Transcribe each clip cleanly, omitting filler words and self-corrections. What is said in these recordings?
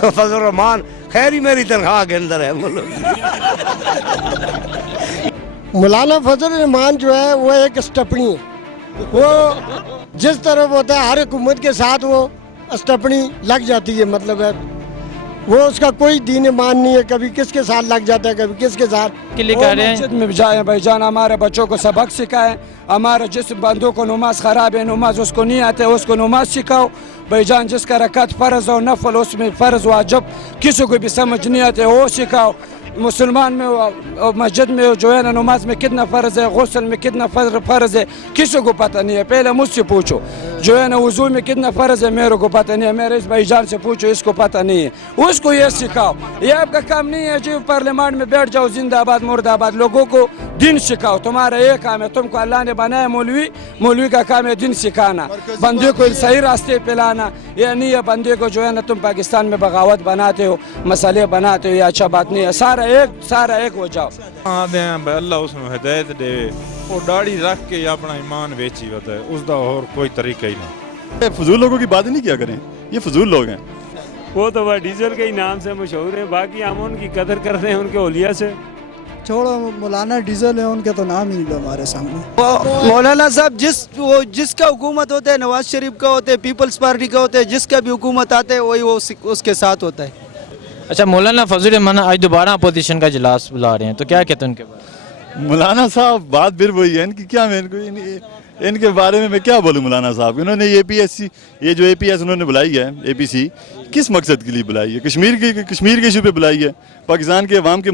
فضل الرحمان خیر ہی میری تنخواہ کے اندر ہے. مولانا فضل الرحمان جو ہے وہ ایک اسٹپنی ہے. وہ جس طرف ہوتا ہے ہر حکومت کے ساتھ وہ اسٹپنی لگ جاتی ہے. مطلب ہے وہ اس کا کوئی دین ایمان نہیں ہے. کبھی کس کے ساتھ لگ جاتا ہے, کبھی کس کے ساتھ. مسجد میں جائیں بھائی جان, ہمارے بچوں کو سبق سکھائیں. ہمارے جس بندوں کو نماز خراب ہے, نماز اس کو نہیں آتے, اس کو نماز سکھاؤ بھائی جان. جس کا رکعت فرض اور نفل اس میں فرض واجب کسی کو بھی سمجھ نہیں آتے وہ سکھاؤ. مسلمان میں مسجد میں جو ہے نا نماز میں کتنا فرض ہے, غسل میں کتنا فرض ہے کسی کو پتہ نہیں ہے. پہلے مجھ سے پوچھو جو ہے نا وضو میں کتنا فرض ہے, میرے کو پتہ نہیں ہے. میرے اس بھائی جان سے پوچھو, اس کو پتہ نہیں ہے, اس کو یہ سکھاؤ. یہ آپ کا کام نہیں ہے جو پارلیمان میں بیٹھ جاؤ زندہ آباد مرد آباد. لوگوں کو دین سکھاؤ. تمہارا یہ کام ہے, تم کو اللہ نے بنایا مولوی, مولوی کا کام ہے دین سکھانا, بندے کو صحیح راستے پہ لانا. یہ نہیں ہے بندے کو جو ہے نا تم پاکستان میں بغاوت بناتے ہو, مسئلے بناتے ہو, یہ اچھا بات نہیں ہے. سارا ایک ہو جاؤ. اللہ اس میں ہدایت دے, وہ داڑھی رکھ کے اپنا ایمان ویچی ہوتا ہے, اس دا اور کوئی طریقہ ہی نہیں. فضول لوگوں کی بات نہیں کیا کریں, یہ فضول لوگ ہیں. وہ تو وہ ڈیزل کے ہی نام سے مشہور ہیں, باقی ہم ان کی قدر کرتے ہیں ان کے اولیاء سے. چھوڑو مولانا ڈیزل ہے, ان کے تو نام ہی نہیں لو ہمارے سامنے. مولانا صاحب جس کا حکومت ہوتا ہے, نواز شریف کا ہوتا ہے, پیپلز پارٹی کا ہوتا ہے, جس کا بھی حکومت آتا ہے وہی وہ اس کے ساتھ ہوتا ہے. اچھا مولانا فضل الرحمان آج دوبارہ اپوزیشن کا اجلاس بلا رہے ہیں, تو کیا کہتے ہیں ان کے بارے میں؟ مولانا صاحب بات پھر وہی ہے ان کی. کیا میں ان کے بارے میں کیا بولوں. مولانا صاحب انہوں نے یہ جو اے پی ایس انہوں نے بلائی ہے, اے پی سی, کس مقصد کے لیے بلائی ہے؟ کشمیر کے ایشو پہ بلائی ہے, پاکستان کے عوام کے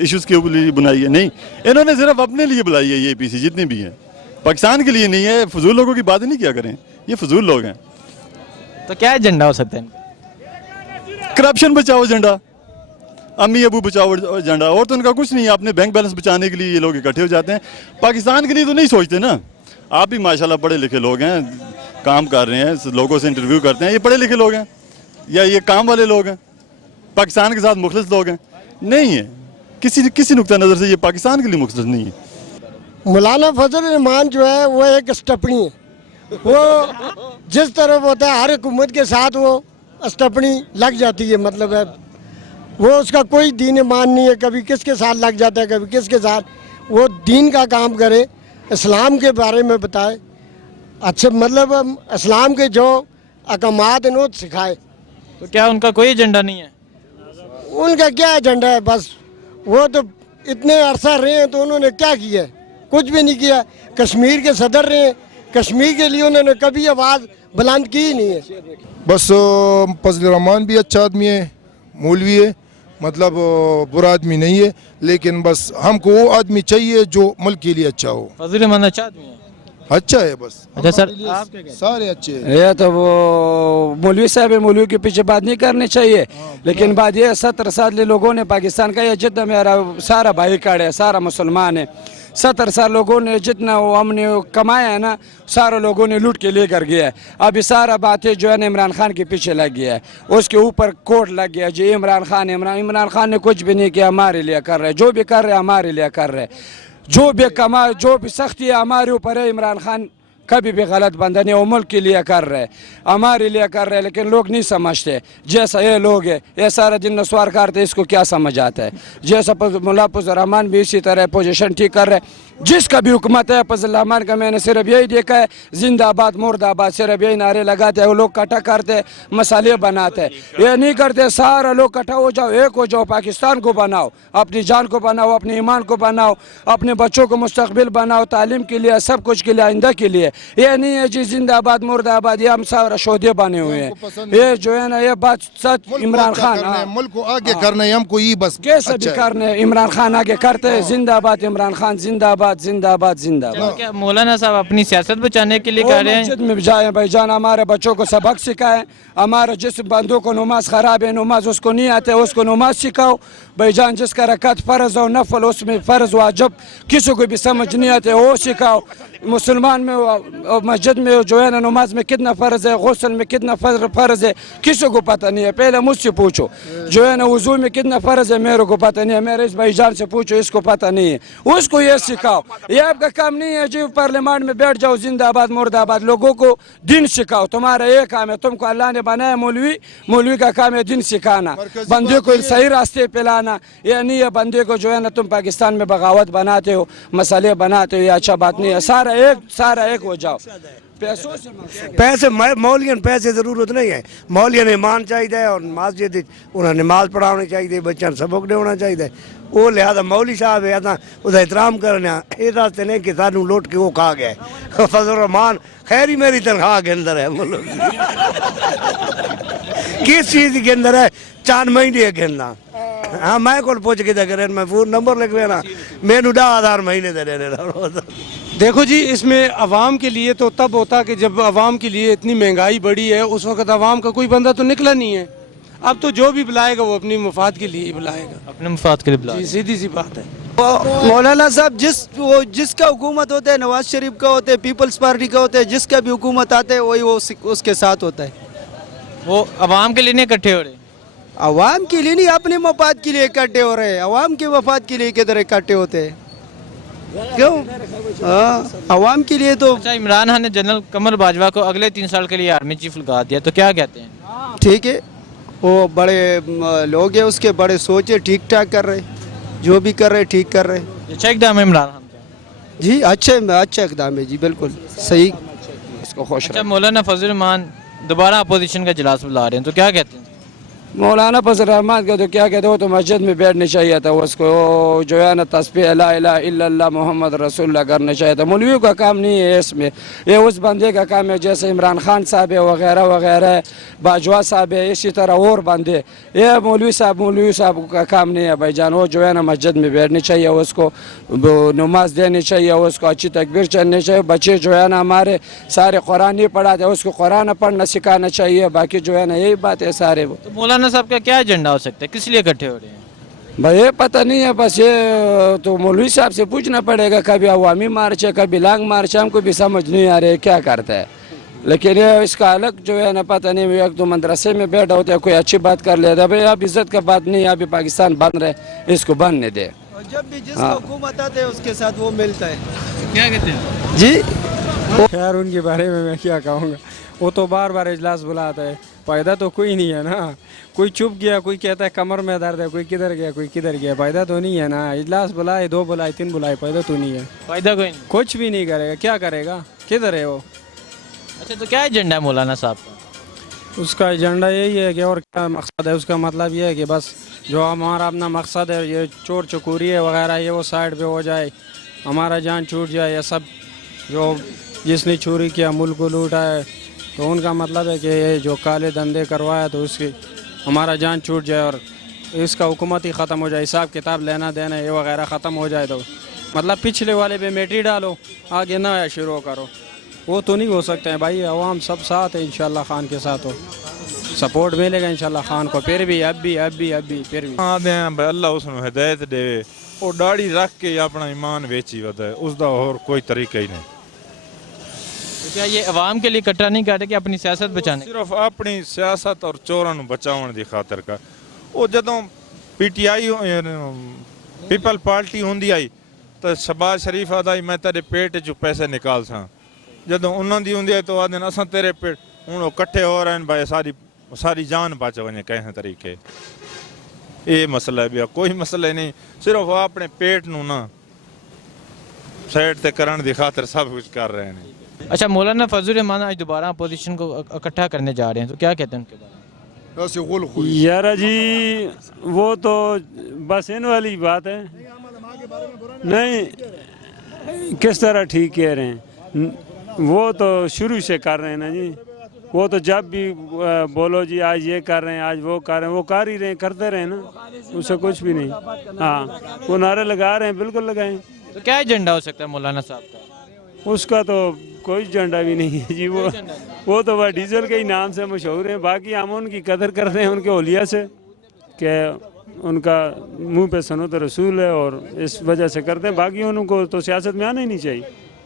ایشوز کے لیے بنائی ہے؟ نہیں, انہوں نے صرف اپنے لیے بلائی ہے یہ اے پی سی جتنے بھی ہیں, پاکستان کے لیے نہیں ہے. فضول لوگوں کی بات نہیں کیا کریں, یہ فضول لوگ ہیں. تو کیا ایجنڈا ہو سکتا ہے؟ کرپشن بچاؤ ایجنڈا, امی ابو بچاؤ ایجنڈا, اور تو ان کا کچھ نہیں ہے. اپنے بینک بیلنس بچانے کے لیے یہ لوگ اکٹھے ہو جاتے ہیں. پاکستان کے لیے تو نہیں سوچتے نا. آپ بھی ماشاءاللہ پڑھے لکھے لوگ ہیں, کام کر رہے ہیں, لوگوں سے انٹرویو کرتے ہیں. یہ پڑھے لکھے لوگ ہیں یا یہ کام والے لوگ ہیں؟ پاکستان کے ساتھ مخلص لوگ ہیں؟ نہیں ہے. کسی نقطہ نظر سے یہ پاکستان کے لیے مخلص نہیں ہے. مولانا فضل الرحمان جو ہے وہ ایک اسٹپنی ہے. وہ جس طرف ہوتا ہے ہر حکومت کے ساتھ وہ اسٹپنی لگ جاتی ہے. مطلب ہے وہ اس کا کوئی دین ایمان نہیں ہے. کبھی کس کے ساتھ لگ جاتا ہے, کبھی کس کے ساتھ. وہ دین کا کام کرے, اسلام کے بارے میں بتائے, اچھا مطلب اسلام کے جو احکامات ہیں وہ سکھائے. تو کیا ان کا کوئی ایجنڈا نہیں ہے؟ ان کا کیا ایجنڈا ہے؟ بس وہ تو اتنے عرصہ رہے ہیں تو انہوں نے کیا کیا ہے؟ کچھ بھی نہیں کیا. کشمیر کے صدر رہے ہیں, کشمیر کے لیے انہوں نے کبھی آواز بلند کی ہی نہیں ہے. بس فضل الرحمان بھی اچھا آدمی ہے, مولوی ہے, مطلب برا آدمی نہیں ہے, لیکن بس ہم کو وہ آدمی چاہیے جو ملک کے لیے اچھا ہو. فضل الرحمان اچھا آدمی ہے, اچھا ہے بس. اچھا سر آپ کیا کہتے ہیں؟ سارے اچھے ہیں. یہ تو وہ مولوی صاحب مولوی کے پیچھے بات نہیں کرنی چاہیے, لیکن بات یہ 70 سال لوگوں نے پاکستان کا, یہ جتنا میرا سارا بھائی کاڑ ہے, سارا مسلمان ہے, 70 سال لوگوں نے جتنا وہ ہم نے کمایا ہے نا, سارے لوگوں نے لوٹ کے لے کر گیا ہے. ابھی سارا باتیں جو ہے نا عمران خان کے پیچھے لگ گیا ہے, اس کے اوپر کوٹ لگ گیا جی عمران خان نے کچھ بھی نہیں کیا, ہمارے لیے کر رہے, جو بھی کر رہے ہمارے لیے کر رہے, جو بھی سختی ہے ہمارے اوپر ہے. عمران خان کبھی بھی غلط بندہ نہیں, وہ ملک کے لیے کر رہے, ہمارے لیے کر رہے, لیکن لوگ نہیں سمجھتے. جیسا یہ لوگ ہے, یہ سارا دن نسوار کرتے, اس کو کیا سمجھ آتا ہے؟ جیسا مولا فضل الرحمان بھی اسی طرح پوزیشن ٹھیک کر رہے. جس کا بھی حکومت ہے فضل الرحمان کا میں نے صرف یہی دیکھا ہے, زندہ آباد مرد آباد, صرف یہی نعرے لگاتے ہیں. وہ لوگ کٹھا کرتے, مسئلے بناتے, یہ نہیں کرتے. سارا لوگ کٹھا ہو جاؤ, ایک ہو جاؤ, پاکستان کو بناؤ, اپنی جان کو بناؤ, اپنے ایمان کو بناؤ, اپنے بچوں کو مستقبل بناؤ, تعلیم کے لیے, سب کچھ کے لیے, آئندہ کے لیے. یہ نہیں ہے جی زندہ آباد مرد آباد, یہ ہم سارا شودے بنے ہوئے ہیں. یہ جو ہے نا یہ بات سچ. عمران خان ملک کو آگے کرنا ہے, ہم کو یہ بس کیسے بھی کرنے, عمران خان آگے کرتے ہیں. زندہ آباد عمران خان, زندہ آباد, زندہ آباد, زندہ آباد. کیا مولانا صاحب اپنی سیاست بچانے کے لیے کہہ رہے ہیں؟ مسجد میں جائیں بھائی جان, ہمارے بچوں کو سبق سکھائیں. ہمارے جس بندوں کو نماز خراب ہے, نماز اس کو نہیں آتے, اس کو نماز سکھاؤ بھائی جان. جس کا رکعت فرض اور نفل اس میں فرض واجب کسی کو بھی سمجھ نہیں آتے, وہ سکھاؤ. مسلمان میں اور مسجد میں جو ہے نا نماز میں کتنا فرض ہے, غسل میں کتنا فرض ہے, کسی کو پتہ نہیں ہے. پہلے مجھ سے پوچھو جو ہے نا وضو میں کتنا فرض ہے, میرے کو پتہ نہیں ہے. میرے اس بھائی جان سے پوچھو, اس کو پتہ نہیں ہے. اس کو یہ سکھاؤ. یہ آپ کا کام نہیں ہے جو پارلیمان میں بیٹھ جاؤ زندہ آباد مرد آباد. لوگوں کو دین سکھاؤ. تمہارا یہ کام ہے, تم کو اللہ نے بنایا مولوی کا کام ہے دین سکھانا, بندے کو صحیح راستے پہ لانا. یہ نہیں ہے بندے کو جو ہے نا تم پاکستان میں بغاوت بناتے ہو, مسئلے بناتے ہو, یہ اچھا بات نہیں ہے. سارا ایک ہو جاؤ. پیسوں سے پیسے مولین پیسے ضرورت نہیں ہے. مولین ایمان چاہیے اور مسجد انہیں نماز پڑھانی چاہیے, بچوں سبق دینا چاہیے. وہ لہذا مولی صاحب ہے اس احترام کرنا. یہ راستے نہیں کہ سانوں لوٹ کے وہ کھا گیا. فضل الرحمان خیری میری تنخواہ کے اندر ہے, کس چیز کے اندر ہے, 4 مہینے کے اندر. ہاں میں کو پوچھ کے کریں, میں فون نمبر لکھ لینا, میں 10,000 مہینے دے رہے. دیکھو جی, اس میں عوام کے لیے تو تب ہوتا کہ جب عوام کے لیے اتنی مہنگائی بڑھی ہے, اس وقت عوام کا کوئی بندہ تو نکلا نہیں ہے. اب تو جو بھی بلائے گا وہ اپنی مفاد کے لیے ہی بلائے گا, اپنے مفاد کے لیے بلا. جی سیدھی سی بات ہے. مولانا صاحب جس کا حکومت ہوتا ہے, نواز شریف کا ہوتا ہے, پیپلز پارٹی کا ہوتا ہے, جس کا بھی حکومت آتا ہے وہی وہ اس کے ساتھ ہوتا ہے. وہ عوام کے لیے نہیں اکٹھے ہو رہے. عوام کے لیے نہیں, اپنے مفاد کے لیے اکٹھے ہو رہے ہیں. عوام کے مفاد کے لیے کدھر اکٹھے ہوتے ہیں, کیوں؟ ہاں عوام کے لیے تو. اچھا, عمران خان نے جنرل قمر باجوہ کو اگلے 3 سال کے لیے آرمی چیف لگا دیا, تو کیا کہتے ہیں؟ ٹھیک ہے, وہ بڑے لوگ ہیں, اس کے بڑے سوچے, ٹھیک ٹھاک کر رہے, جو بھی کر رہے ٹھیک کر رہے. اچھا اقدام ہے عمران خان کا. جی اچھا اقدام ہے جی, بالکل صحیح. اس کو خوش اچھا, مولانا فضل الرحمان دوبارہ اپوزیشن کا اجلاس بلا رہے ہیں, تو کیا کہتے ہیں؟ مولانا فضل الرحمان کا تو کیا کہتے ہو, تو مسجد میں بیٹھنے چاہیے تھا. اس کو جو ہے نا تسبیح لا الہ الا اللہ محمد رسول اللہ کرنا چاہیے تھا. مولویوں کا کام نہیں ہے اس میں, یہ اس بندے کا کام ہے جیسے عمران خان صاحب ہے وغیرہ وغیرہ, باجوہ صاحب ہے, اسی طرح اور بندے. یہ مولوی صاحب کا کام نہیں ہے بھائی جان. وہ جو ہے نا مسجد میں بیٹھنی چاہیے, اس کو نماز دینی چاہیے, اس کو اچھی تکبیر چلنی چاہیے. بچے جو ہے نا ہمارے سارے قرآن نہیں پڑھاتے, اس کو قرآن پڑھنا سکھانا چاہیے. باقی جو ہے نا یہی بات ہے سارے. تو مولانا صاحب کا کیا ایجنڈا ہو سکتا ہے, کس لیے اکٹھے ہو رہے ہیں؟ بھائی یہ پتہ نہیں ہے, بس یہ تو مولوی صاحب سے پوچھنا پڑے گا. کبھی عوامی مارچ ہے, کبھی لانگ مارچ ہے, ہم کو بھی سمجھ نہیں آ رہا ہے کیا کرتا ہے. لیکن یہ اس کا الگ جو ہے نا پتہ نہیں, ایک دو مدرسے میں بیٹھا ہوتا ہے, کوئی اچھی بات کر لیتا ہے. بھائی اب عزت کا بات نہیں ہے, ابھی پاکستان بن رہے, اس کو بننے دے. جب بھی جس کا حکومت آتا ہے اس کے ساتھ وہ ملتا ہے. کیا کہتے ہیں جی خیر ان کے بارے میں کیا کہوں گا, وہ تو بار بار اجلاس بلاتا ہے, فائدہ تو کوئی نہیں ہے نا. کوئی چپ گیا, کوئی کہتا ہے کمر میں درد ہے, کوئی کدھر گیا, کوئی کدھر گیا. فائدہ تو نہیں ہے نا. اجلاس بلائے, 2 بلائے, 3 بلائے, فائدہ تو نہیں ہے. فائدہ کوئی نہیں. کچھ بھی نہیں کرے گا, کیا کرے گا, کدھر ہے وہ. اچھا, تو کیا ایجنڈا ہے مولانا صاحب کا؟ اس کا ایجنڈا یہی ہے کہ اور کیا مقصد ہے. اس کا مطلب یہ ہے کہ بس جو ہمارا اپنا مقصد ہے, یہ چور چکوری وغیرہ یہ وہ سائڈ پہ ہو جائے, ہمارا جان چھوٹ جائے. یہ سب جو جس نے چوری کیا, ملک کو لوٹا ہے, تو ان کا مطلب ہے کہ یہ جو کالے دھندے کروایا تو اس کی ہمارا جان چھوٹ جائے اور اس کا حکومت ہی ختم ہو جائے, حساب کتاب لینا دینا یہ وغیرہ ختم ہو جائے. تو مطلب پچھلے والے پہ میٹی ڈالو, آگے نہ شروع کرو. وہ تو نہیں ہو سکتے ہیں بھائی. عوام سب ساتھ ہے انشاءاللہ, خان کے ساتھ ہو, سپورٹ ملے گا انشاءاللہ خان کو. پھر بھی اب بھی پھر بھی آدھے ہیں بھائی اللہ اس میں ہدایت دے, وہ داڑھی رکھ کے اپنا ایمان ویچی ودا ہے, اس دا اور کوئی طریقہ ہی نہیں. تو کیا یہ عوام کے لیے اکٹھا نہیں کرتے کہ اپنی سیاست بچانے؟ صرف اپنی سیاست اور چوراں نوں بچاؤن دی خاطر کا. وہ جدوں P T I people party ہوندی آئی تو شہباز شریف آدھا میں تیرے پیٹ چ پیسے نکال ساں. جدوں انہاں دی ہوندی ہے تو آدھے اساں تیرے پیٹ, ہن وہ کٹھے ہو رہے ہیں بھائی, ساری جان بچ ونے کہیں طریقے. یہ مسئلہ ہے بیا, کوئی مسئلہ نہیں. صرف وہ اپنے پیٹ نوں نا سائڈ تے کرن دی خاطر سب کچھ کر رہے ہیں. اچھا, مولانا فضل الرحمان آج دوبارہ اپوزیشن کو اکٹھا کرنے جا رہے ہیں, تو کیا کہتے ہیں ان کے بارے میں؟ یارا جی وہ تو بس ان والی بات ہے, نہیں کس طرح ٹھیک کہہ رہے ہیں, وہ تو شروع سے کر رہے ہیں نا جی. وہ تو جب بھی بولو جی آج یہ کر رہے ہیں, آج وہ کر رہے ہیں, وہ کر ہی رہے ہیں, کرتے رہے نا, اس سے کچھ بھی نہیں. ہاں وہ نعرے لگا رہے ہیں, بالکل لگائیں. تو کیا ایجنڈا ہو سکتا ہے مولانا صاحب کا؟ اس کا تو کوئی جھنڈا بھی نہیں ہے جی. وہ تو وہ ڈیزل کے ہی نام سے مشہور ہیں. باقی ہم ان کی قدر کرتے ہیں ان کے اولیاء سے, کہ ان کا منہ پہ سنت رسول ہے اور اس وجہ سے کرتے ہیں. باقی ان کو تو سیاست میں آنا ہی نہیں چاہیے.